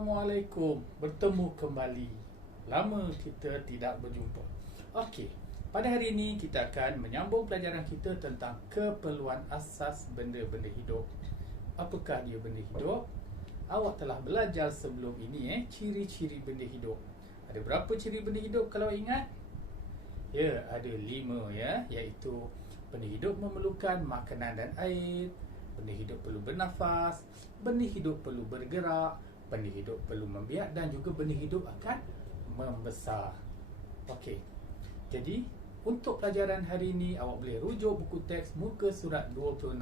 Assalamualaikum. Bertemu kembali. Lama kita tidak berjumpa. Okey, pada hari ini kita akan menyambung pelajaran kita tentang keperluan asas benda-benda hidup. Apakah dia benda hidup? Awak telah belajar sebelum ini ciri-ciri benda hidup. Ada berapa ciri benda hidup kalau ingat? Ya, ada 5 ya, iaitu benda hidup memerlukan makanan dan air, benda hidup perlu bernafas, benda hidup perlu bergerak, benda hidup perlu membiak dan juga benda hidup akan membesar. Okey. Jadi, untuk pelajaran hari ini awak boleh rujuk buku teks muka surat 26.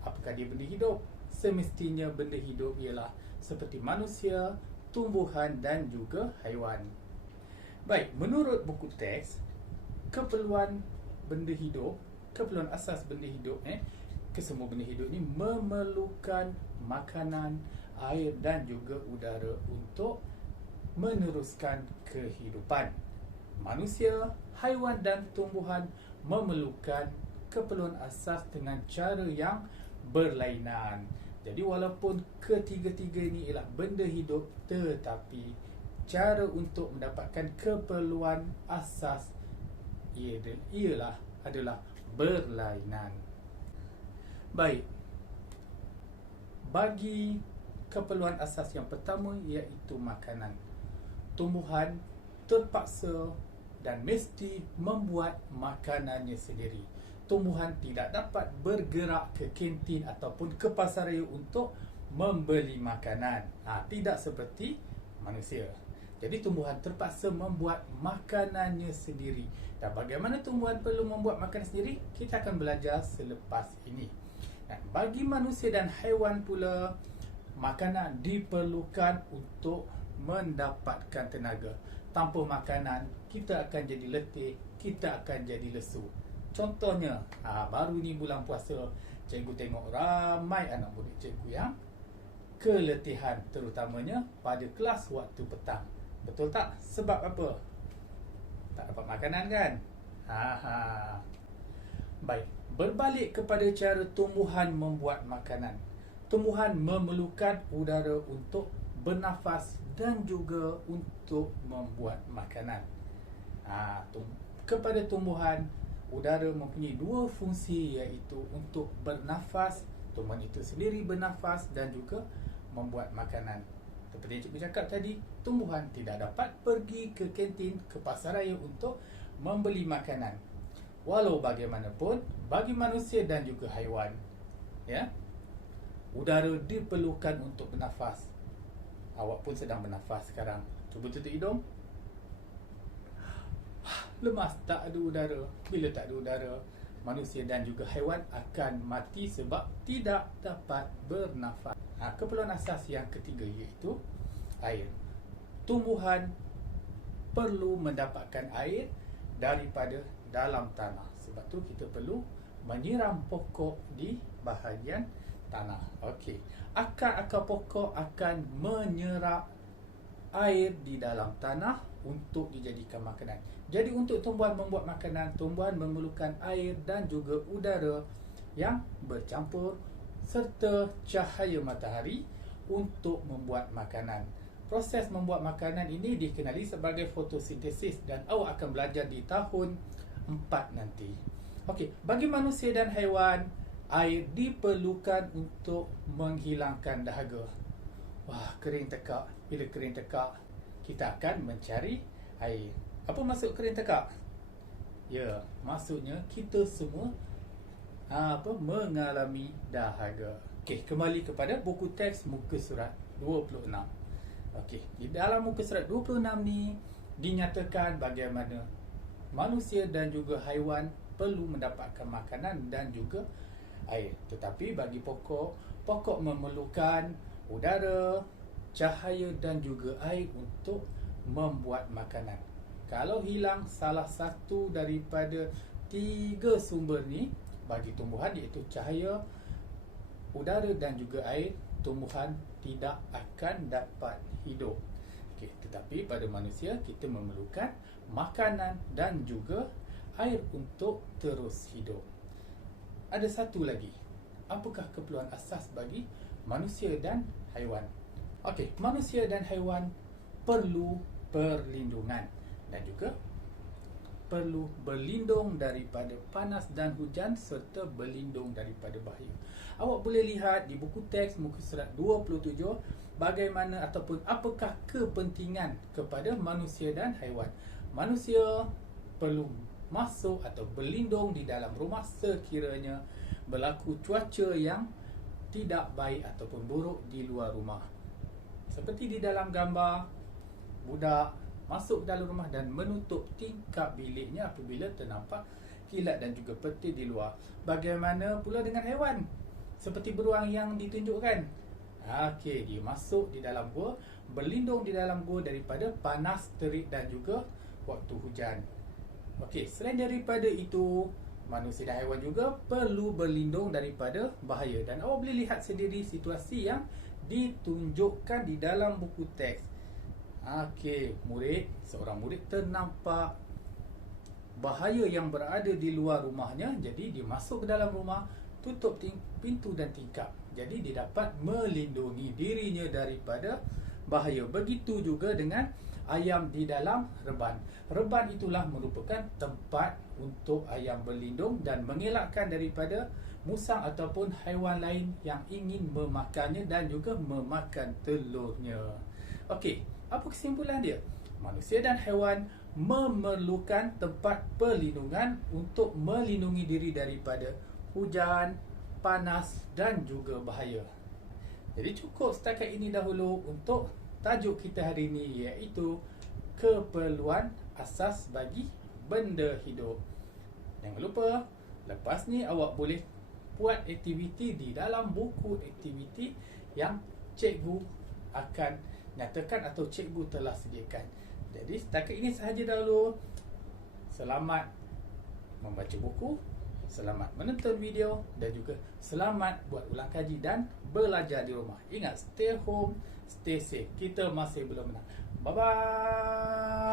Apakah dia benda hidup? Semestinya benda hidup ialah seperti manusia, tumbuhan dan juga haiwan. Baik, menurut buku teks, keperluan benda hidup, keperluan asas benda hidup kesemua benda hidup ni memerlukan makanan, air dan juga udara untuk meneruskan kehidupan. Manusia, haiwan dan tumbuhan memerlukan keperluan asas dengan cara yang berlainan. Jadi walaupun ketiga-tiga ini ialah benda hidup, tetapi cara untuk mendapatkan keperluan asas adalah berlainan. Baik, bagi keperluan asas yang pertama iaitu makanan. Tumbuhan terpaksa dan mesti membuat makanannya sendiri. Tumbuhan tidak dapat bergerak ke kantin ataupun ke pasaraya untuk membeli makanan. Tidak seperti manusia. Jadi tumbuhan terpaksa membuat makanannya sendiri. Dan bagaimana tumbuhan perlu membuat makanan sendiri? Kita akan belajar selepas ini. Bagi manusia dan haiwan pula, makanan diperlukan untuk mendapatkan tenaga. Tanpa makanan, kita akan jadi letih, kita akan jadi lesu. Contohnya, baru ni bulan puasa, cikgu tengok ramai anak murid cikgu yang keletihan, terutamanya pada kelas waktu petang. Betul tak? Sebab apa? Tak dapat makanan kan? Baik, berbalik kepada cara tumbuhan membuat makanan. Tumbuhan memerlukan udara untuk bernafas dan juga untuk membuat makanan. Kepada tumbuhan, udara mempunyai 2 fungsi, iaitu untuk bernafas, tumbuhan itu sendiri bernafas dan juga membuat makanan. Seperti yang cikgu cakap tadi, tumbuhan tidak dapat pergi ke kantin, ke pasaraya untuk membeli makanan. Walau bagaimanapun, bagi manusia dan juga haiwan, udara diperlukan untuk bernafas. Awak pun sedang bernafas sekarang. Cuba tutup hidung. Lemas, tak ada udara. Bila tak ada udara, manusia dan juga haiwan akan mati sebab tidak dapat bernafas. Keperluan asas yang ketiga iaitu air. Tumbuhan perlu mendapatkan air daripada dalam tanah. Sebab tu kita perlu menyiram pokok di bahagian tanah. Okey. Akar-akar pokok akan menyerap air di dalam tanah untuk dijadikan makanan. Jadi untuk tumbuhan membuat makanan, tumbuhan memerlukan air dan juga udara yang bercampur serta cahaya matahari untuk membuat makanan. Proses membuat makanan ini dikenali sebagai fotosintesis dan awak akan belajar di tahun 4 nanti. Okey, bagi manusia dan haiwan, air diperlukan untuk menghilangkan dahaga. Kering tekak. Bila kering tekak, kita akan mencari air. Apa maksud kering tekak? Ya, maksudnya kita semua mengalami dahaga. Okey, kembali kepada buku teks muka surat 26. Okey, di dalam muka surat 26 ni dinyatakan bagaimana manusia dan juga haiwan perlu mendapatkan makanan dan juga air. Tetapi bagi pokok memerlukan udara, cahaya dan juga air untuk membuat makanan. Kalau hilang salah satu daripada 3 sumber ni bagi tumbuhan, iaitu cahaya, udara dan juga air, tumbuhan tidak akan dapat hidup. Tetapi pada manusia kita memerlukan makanan dan juga air untuk terus hidup. Ada satu lagi. Apakah keperluan asas bagi manusia dan haiwan? Okey, manusia dan haiwan perlu perlindungan dan juga perlu berlindung daripada panas dan hujan serta berlindung daripada bahaya. Awak boleh lihat di buku teks muka surat 27 bagaimana ataupun apakah kepentingan kepada manusia dan haiwan. Manusia perlu masuk atau berlindung di dalam rumah sekiranya berlaku cuaca yang tidak baik ataupun buruk di luar rumah. Seperti di dalam gambar, budak masuk ke dalam rumah dan menutup tingkap biliknya apabila ternampak kilat dan juga petir di luar. Bagaimana pula dengan haiwan? Seperti beruang yang ditunjukkan. Okey, dia masuk di dalam gua, berlindung di dalam gua daripada panas terik dan juga waktu hujan. Okey, selain daripada itu, manusia dan haiwan juga perlu berlindung daripada bahaya. Dan awak boleh lihat sendiri situasi yang ditunjukkan di dalam buku teks. Okey, seorang murid ternampak bahaya yang berada di luar rumahnya. Jadi dia masuk ke dalam rumah, tutup pintu dan tingkap. Jadi dia dapat melindungi dirinya daripada bahaya. Begitu juga dengan ayam di dalam reban. Reban itulah merupakan tempat untuk ayam berlindung dan mengelakkan daripada musang ataupun haiwan lain yang ingin memakannya dan juga memakan telurnya. Okey, apa kesimpulan dia? Manusia dan haiwan memerlukan tempat perlindungan untuk melindungi diri daripada hujan, panas dan juga bahaya. Jadi cukup setakat ini dahulu untuk tajuk kita hari ini, iaitu keperluan asas bagi benda hidup. Jangan lupa, lepas ni awak boleh buat aktiviti di dalam buku aktiviti yang cikgu akan nyatakan atau cikgu telah sediakan. Jadi setakat ini sahaja dahulu. Selamat membaca buku, selamat menonton video dan juga selamat buat ulang kaji dan belajar di rumah. Ingat, stay home, stay safe. Kita masih belum menang. Bye-bye.